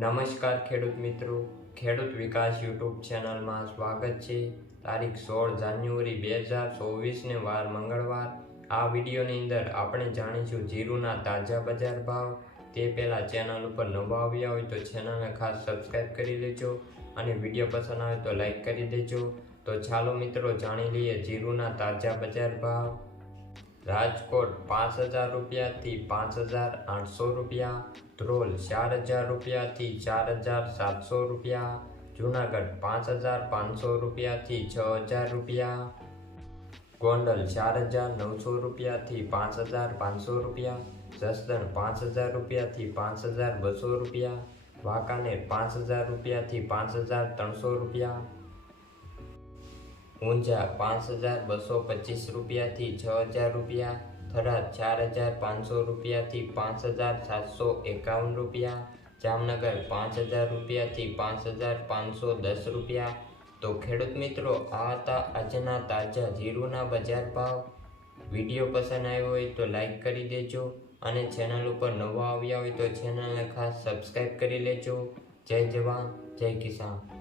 નમસ્કાર ખેડૂત મિત્રો. ખેડૂત વિકાસ યુટ્યુબ ચેનલમાં સ્વાગત છે. તારીખ સોળ જાન્યુઆરી બે હજાર ચોવીસને વાર મંગળવાર. આ વિડીયોની અંદર આપણે જાણીશું જીરુના તાજા બજાર ભાવ. તે પહેલાં ચેનલ ઉપર નવા આવ્યા હોય તો ચેનલને ખાસ સબસ્ક્રાઈબ કરી લેજો અને વીડિયો પસંદ આવે તો લાઈક કરી દેજો. તો ચાલો મિત્રો જાણી લઈએ જીરુના તાજા બજાર ભાવ. રાજકોટ પાંચ હજાર રૂપિયાથી પાંચ હજાર આઠસો રૂપિયા, ધ્રોલ ચાર હજાર રૂપિયાથી ચાર હજાર સાતસો રૂપિયા, જુનાગઢ પાંચ હજાર પાંચસો રૂપિયાથી છ હજાર રૂપિયા, ગોંડલ ચાર હજાર નવસો રૂપિયાથી પાંચ હજાર પાંચસો રૂપિયા, જસદણ પાંચ હજાર રૂપિયાથી પાંચ હજાર બસો રૂપિયા, વાંકાનેર પાંચ હજાર રૂપિયાથી પાંચ હજાર ત્રણસો રૂપિયા ઊંઝા પાંચ હજાર બસો પચીસ રૂપિયાથી છ હજાર રૂપિયા, થરાદ ચાર હજાર પાંચસો રૂપિયાથી પાંચ હજાર સાતસો એકાવન રૂપિયા, જામનગર પાંચ હજાર રૂપિયાથી પાંચ હજાર પાંચસો દસ રૂપિયા. તો ખેડૂત મિત્રો, આ હતા આજના તાજા જીરુના બજાર ભાવ. વીડિયો પસંદ આવ્યો હોય તો લાઈક કરી દેજો અને ચેનલ ઉપર નવા આવ્યા હોય તો ચેનલને ખાસ સબસ્ક્રાઈબ કરી લેજો. જય જવાન, જય કિસાન.